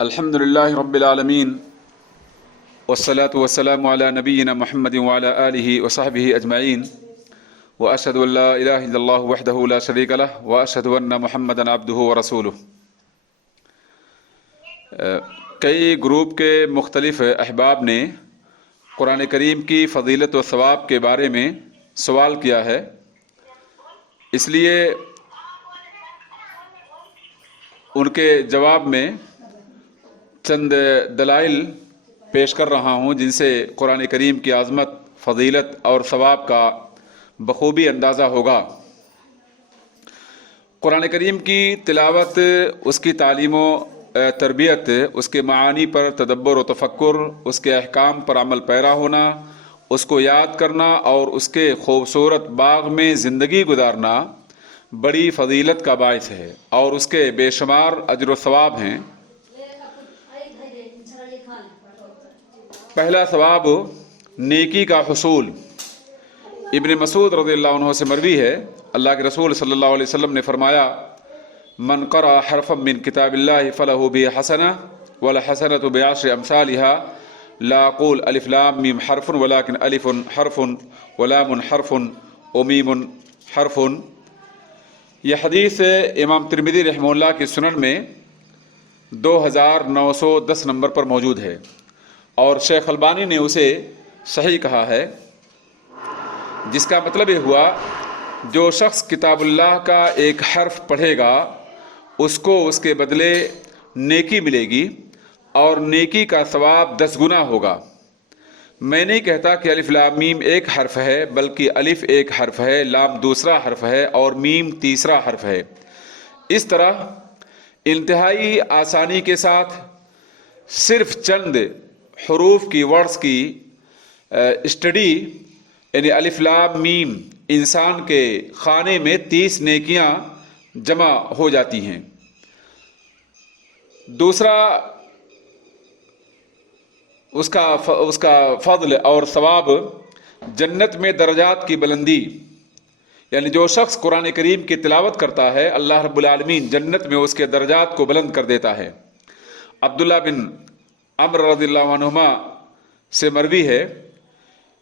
الحمد للہ رب العالمین والصلاة والسلام علی نبینا محمد وعلی آلہ وصحبہ اجمعین واشہد ان لا الہ الا اللہ وحدہ لا شریک لہ واشہد ان محمدا عبدہ ورسولہ۔ کئی گروپ کے مختلف احباب نے قرآن کریم کی فضیلت و ثواب کے بارے میں سوال کیا ہے، اس لیے ان کے جواب میں چند دلائل پیش کر رہا ہوں جن سے قرآن کریم کی عظمت، فضیلت اور ثواب کا بخوبی اندازہ ہوگا۔ قرآن کریم کی تلاوت، اس کی تعلیم و تربیت، اس کے معانی پر تدبر و تفکر، اس کے احکام پر عمل پیرا ہونا، اس کو یاد کرنا اور اس کے خوبصورت باغ میں زندگی گزارنا بڑی فضیلت کا باعث ہے اور اس کے بے شمار اجر و ثواب ہیں۔ پہلا ثواب نیکی کا حصول۔ ابن مسعود رضی اللہ عنہ سے مروی ہے، اللہ کے رسول صلی اللہ علیہ وسلم نے فرمایا: من قرأ حرفا من کتاب اللہ فلہ بہ حسنہ والحسنۃ بعشر امثالها لا اقول الف لام میم حرف ولكن الف حرف ولام حرف ومیم حرف۔ یہ حدیث امام ترمذی رحمہ اللہ کی سنن میں 2910 نمبر پر موجود ہے اور شیخ البانی نے اسے صحیح کہا ہے، جس کا مطلب یہ ہوا جو شخص کتاب اللہ کا ایک حرف پڑھے گا اس کو اس کے بدلے نیکی ملے گی اور نیکی کا ثواب 10 گنا ہوگا۔ میں نہیں کہتا کہ الف لام میم ایک حرف ہے، بلکہ الف ایک حرف ہے، لام دوسرا حرف ہے اور میم تیسرا حرف ہے۔ اس طرح انتہائی آسانی کے ساتھ صرف چند حروف کی ورڈز کی اسٹڈی، یعنی الف لام میم، انسان کے خانے میں 30 نیکیاں جمع ہو جاتی ہیں۔ دوسرا اس کا فضل اور ثواب جنت میں درجات کی بلندی، یعنی جو شخص قرآن کریم کی تلاوت کرتا ہے اللہ رب العالمین جنت میں اس کے درجات کو بلند کر دیتا ہے۔ عبداللہ بن عمر رضی اللہ عنہما سے مروی ہے: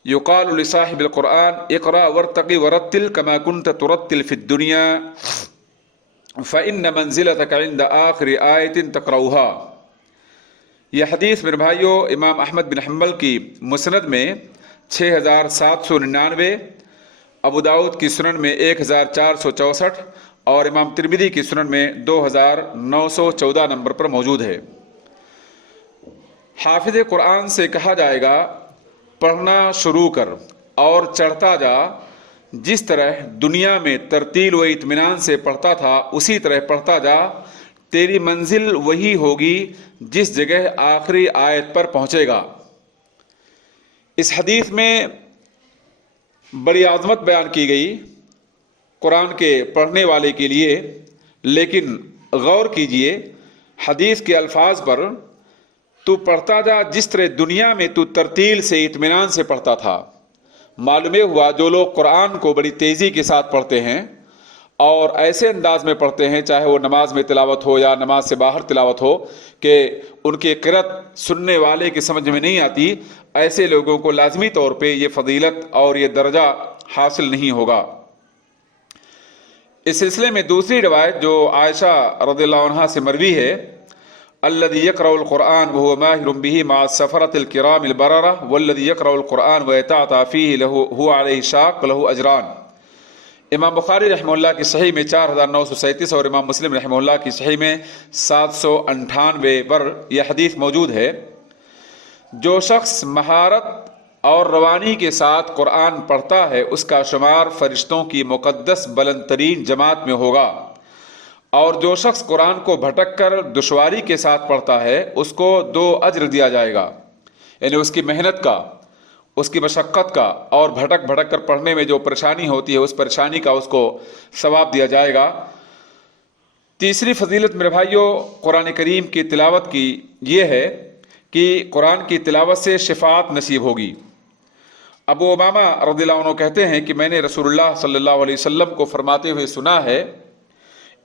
یقال لصاحب القرآن اقرأ وارتقی ورتل كما كنت ترتل في الدنيا فإن منزلتك عند آخر آیة تقرأها۔ یہ حدیث میرے بھائیوں امام احمد بن حنبل کی مسند میں 6799، ابو داؤد کی سنن میں 1464 اور امام ترمذی کی سنن میں 2914 نمبر پر موجود ہے۔ حافظ قرآن سے کہا جائے گا پڑھنا شروع کر اور چڑھتا جا، جس طرح دنیا میں ترتیل و اطمینان سے پڑھتا تھا اسی طرح پڑھتا جا، تیری منزل وہی ہوگی جس جگہ آخری آیت پر پہنچے گا۔ اس حدیث میں بڑی عظمت بیان کی گئی قرآن کے پڑھنے والے کے لیے، لیکن غور کیجئے حدیث کے الفاظ پر۔ تو پڑھتا جا جس طرح دنیا میں تو ترتیل سے اطمینان سے پڑھتا تھا۔ معلوم ہوا جو لوگ قرآن کو بڑی تیزی کے ساتھ پڑھتے ہیں اور ایسے انداز میں پڑھتے ہیں، چاہے وہ نماز میں تلاوت ہو یا نماز سے باہر تلاوت ہو، کہ ان کی قرأت سننے والے کی سمجھ میں نہیں آتی، ایسے لوگوں کو لازمی طور پہ یہ فضیلت اور یہ درجہ حاصل نہیں ہوگا۔ اس سلسلے میں دوسری روایت جو عائشہ رضی اللہ عنہا سے مروی ہے: الذي يقرأ القرآن وهو ماهر به مع السفرة الكرام البررة والذي يقرأ القرآن ويتعتع فيه له هو عليه شاق له أجران۔ امام بخاری رحمہ اللہ کی صحیح میں 4937 اور امام مسلم رحمہ اللہ کی صحیح میں 798 پر یہ حدیث موجود ہے: جو شخص مہارت اور روانی کے ساتھ قرآن پڑھتا ہے اس کا شمار فرشتوں کی مقدس بلند ترین جماعت میں ہوگا، اور جو شخص قرآن کو بھٹک کر دشواری کے ساتھ پڑھتا ہے اس کو 2 اجر دیا جائے گا، یعنی اس کی محنت کا، اس کی مشقت کا، اور بھٹک کر پڑھنے میں جو پریشانی ہوتی ہے اس پریشانی کا اس کو ثواب دیا جائے گا۔ تیسری فضیلت میرے بھائیوں قرآن کریم کی تلاوت کی یہ ہے کہ قرآن کی تلاوت سے شفاعت نصیب ہوگی۔ ابو امامہ رضی اللہ عنہ کہتے ہیں کہ میں نے رسول اللہ صلی اللہ علیہ وسلم کو فرماتے ہوئے سنا ہے: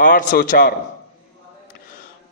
804।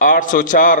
804।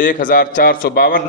1452।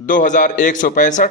2165,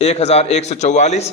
1144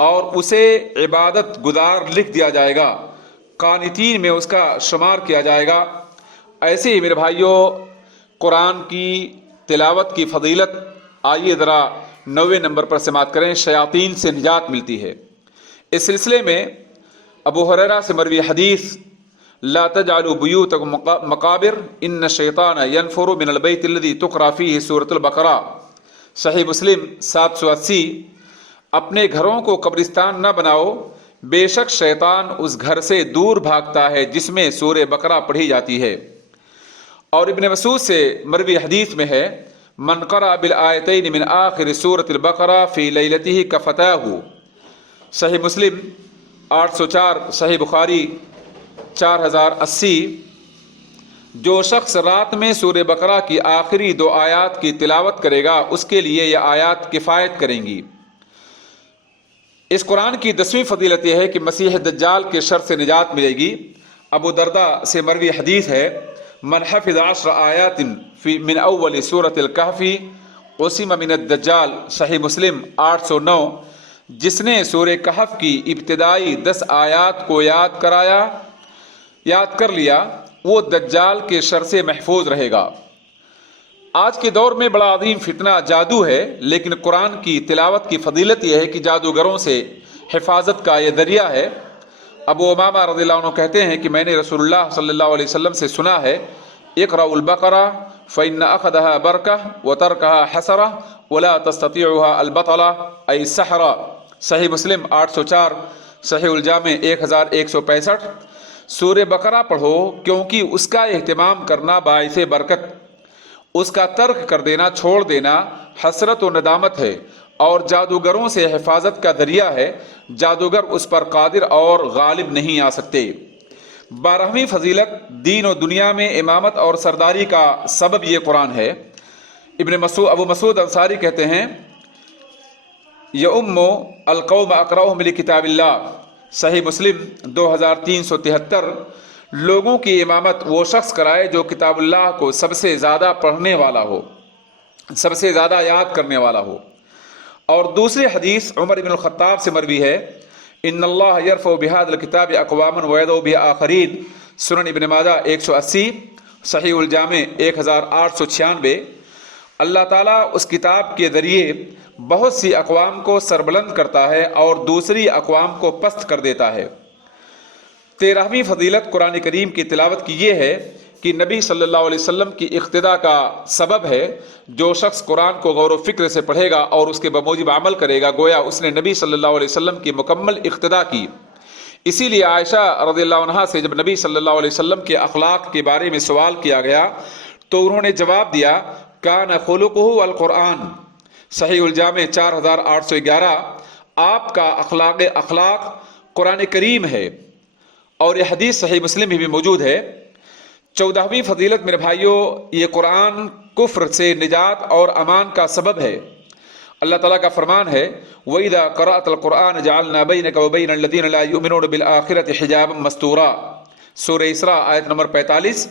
اور اسے عبادت گزار لکھ دیا جائے گا، قانتین میں اس کا شمار کیا جائے گا۔ ایسے ہی میرے بھائیوں قرآن کی تلاوت کی فضیلت، آئیے ذرا 90 نمبر پر سماعت کریں، شیاطین سے نجات ملتی ہے۔ اس سلسلے میں ابو ہریرہ سے مروی حدیث لا تجعلوا بیوتکم مقابر ان الشیطان ینفر من البیت الذی تقرأ فیہ سورۃ البقرہ، صحیح مسلم 780۔ اپنے گھروں کو قبرستان نہ بناؤ، بے شک شیطان اس گھر سے دور بھاگتا ہے جس میں سورہ بقرہ پڑھی جاتی ہے۔ اور ابن مسعود سے مروی حدیث میں ہے من قرأ بالآیتین من آخر سورۃ البقرہ فی لیلتہ کفتاہ، صحیح مسلم 804، صحیح بخاری 4080۔ جو شخص رات میں سورہ بقرہ کی آخری 2 آیات کی تلاوت کرے گا اس کے لیے یہ آیات کفایت کریں گی۔ اس قرآن کی 10ویں فضیلت یہ ہے کہ مسیح دجال کے شر سے نجات ملے گی۔ ابو درداء سے مروی حدیث ہے من حفظ 10 آیات من اول سورۃ الکہف عصم من الدجال، صحیح مسلم 809۔ جس نے سورہ کہف کی ابتدائی 10 آیات کو یاد کر لیا وہ دجال کے شر سے محفوظ رہے گا۔ آج کے دور میں بڑا عظیم فتنہ جادو ہے، لیکن قرآن کی تلاوت کی فضیلت یہ ہے کہ جادوگروں سے حفاظت کا یہ ذریعہ ہے۔ ابو امامہ رضی اللہ عنہ کہتے ہیں کہ میں نے رسول اللہ صلی اللہ علیہ وسلم سے سنا ہے اقرأوا البقرہ فإن أخذها برکہ وترکها حسرہ ولا تستطيعها البطلہ أي السحرہ، صحیح مسلم 804، صحیح الجامع 1165۔ سورہ بقرہ پڑھو کیونکہ اس کا اہتمام کرنا باعث برکت، اس کا ترک کر دینا چھوڑ دینا حسرت و ندامت ہے، اور جادوگروں سے حفاظت کا ذریعہ ہے، جادوگر اس پر قادر اور غالب نہیں آ سکتے۔ 12ویں فضیلت، دین و دنیا میں امامت اور سرداری کا سبب یہ قرآن ہے۔ ابو مسعود انصاری کہتے ہیں یؤم القوم اقرأہم لکتاب اللہ، صحیح مسلم 2373۔ لوگوں کی امامت وہ شخص کرائے جو کتاب اللہ کو سب سے زیادہ پڑھنے والا ہو، سب سے زیادہ یاد کرنے والا ہو۔ اور دوسری حدیث عمر بن الخطاب سے مروی ہے ان اللہ یرفع بہذا الکتاب اقواما ویضع بہ آخرین، سنن ابن ماجہ 180، صحیح الجامع 1896۔ اللہ تعالیٰ اس کتاب کے ذریعے بہت سی اقوام کو سربلند کرتا ہے اور دوسری اقوام کو پست کر دیتا ہے۔ 13ویں فضیلت قرآن کریم کی تلاوت کی یہ ہے کہ نبی صلی اللہ علیہ وسلم کی اقتداء کا سبب ہے۔ جو شخص قرآن کو غور و فکر سے پڑھے گا اور اس کے بموجب عمل کرے گا گویا اس نے نبی صلی اللہ علیہ وسلم کی مکمل اقتداء کی۔ اسی لیے عائشہ رضی اللہ عنہا سے جب نبی صلی اللہ علیہ وسلم کے اخلاق کے بارے میں سوال کیا گیا تو انہوں نے جواب دیا کان خلقہ القرآن، صحیح الجامع 4811۔ آپ کا اخلاق قرآن کریم ہے، اور یہ حدیث صحیح مسلم میں بھی موجود ہے۔ 14ویں فضیلت میرے بھائیوں، یہ قرآن کفر سے نجات اور امان کا سبب ہے۔ اللہ تعالیٰ کا فرمان ہے وَإِذَا قَرَأْتَ الْقُرْآنَ جَعَلْنَا بَيْنَكَ وَبَيْنَ الَّذِينَ لَا يُؤْمِنُونَ بِالْآخِرَةِ حِجَابًا مَسْتُورًا، سورہ اسراء آیت نمبر 45۔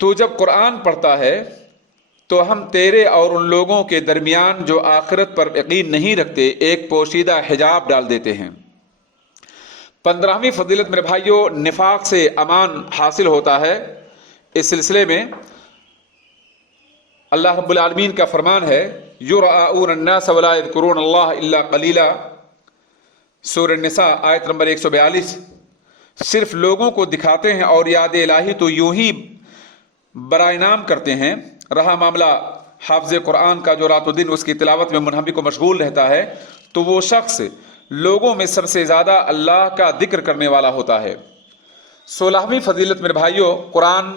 تو جب قرآن پڑھتا ہے تو ہم تیرے اور ان لوگوں کے درمیان جو آخرت پر یقین نہیں رکھتے ایک پوشیدہ حجاب ڈال دیتے ہیں۔ 15ویں فضیلت میرے بھائیوں، نفاق سے امان حاصل ہوتا ہے۔ اس سلسلے میں اللہ رب العالمین کا فرمان ہے یراؤون الناس ولا یذکرون اللہ الا قلیلا، سورہ النساء آیت نمبر 142۔ صرف لوگوں کو دکھاتے ہیں اور یاد الہی تو یوں ہی برائے نام کرتے ہیں۔ رہا معاملہ حافظ قرآن کا جو رات و دن اس کی تلاوت میں منہمک و مشغول رہتا ہے تو وہ شخص لوگوں میں سب سے زیادہ اللہ کا ذکر کرنے والا ہوتا ہے۔ 16ویں فضیلت میرے بھائیوں، قرآن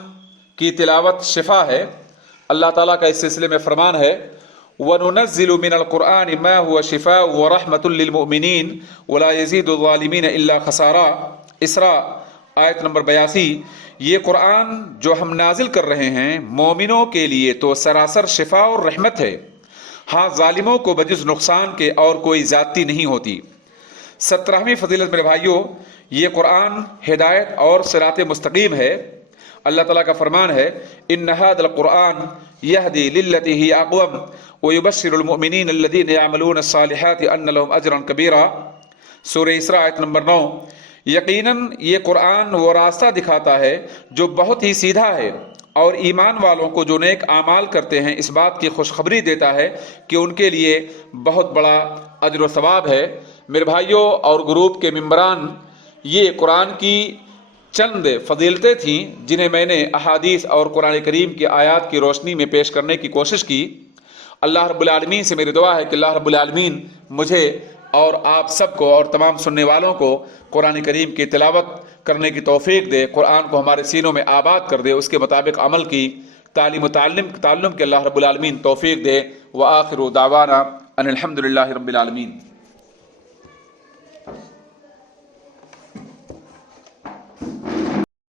کی تلاوت شفا ہے۔ اللہ تعالیٰ کا اس سلسلے میں فرمان ہے وَنُنَزِّلُ مِنَ الْقُرْآنِ مَا هُوَ شِفَاءٌ وَرَحْمَةٌ لِّلْمُؤْمِنِينَ وَلَا يَزِيدُ الظَّالِمِينَ إِلَّا خَسَارًا، اسراء آیت نمبر 82۔ یہ قرآن جو ہم نازل کر رہے ہیں مومنوں کے لیے تو سراسر شفا اور رحمت ہے، ہاں ظالموں کو بجز نقصان کے اور کوئی زیادتی نہیں ہوتی۔ 17ویں فضیلت میرے بھائیوں، یہ قرآن ہدایت اور صراط مستقیم ہے۔ اللہ تعالیٰ کا فرمان ہے ان ھذا القرآن یہدی للتی ہی اقوم ویبشر المؤمنین الذین یعملون الصالحات ان لهم اجرا کبیرا۔ سورہ اسراء آیت نمبر 9۔ یقیناً یہ قرآن وہ راستہ دکھاتا ہے جو بہت ہی سیدھا ہے، اور ایمان والوں کو جو نیک اعمال کرتے ہیں اس بات کی خوشخبری دیتا ہے کہ ان کے لیے بہت بڑا اجر و ثواب ہے۔ میرے بھائیوں اور گروپ کے ممبران، یہ قرآن کی چند فضیلتیں تھیں جنہیں میں نے احادیث اور قرآن کریم کی آیات کی روشنی میں پیش کرنے کی کوشش کی۔ اللہ رب العالمین سے میری دعا ہے کہ اللہ رب العالمین مجھے اور آپ سب کو اور تمام سننے والوں کو قرآن کریم کی تلاوت کرنے کی توفیق دے، قرآن کو ہمارے سینوں میں آباد کر دے، اس کے مطابق عمل کی تعلیم و تعلم کے اللہ رب العالمین توفیق دے۔ وآخر دعوانا ان الحمد للہ رب العالمین۔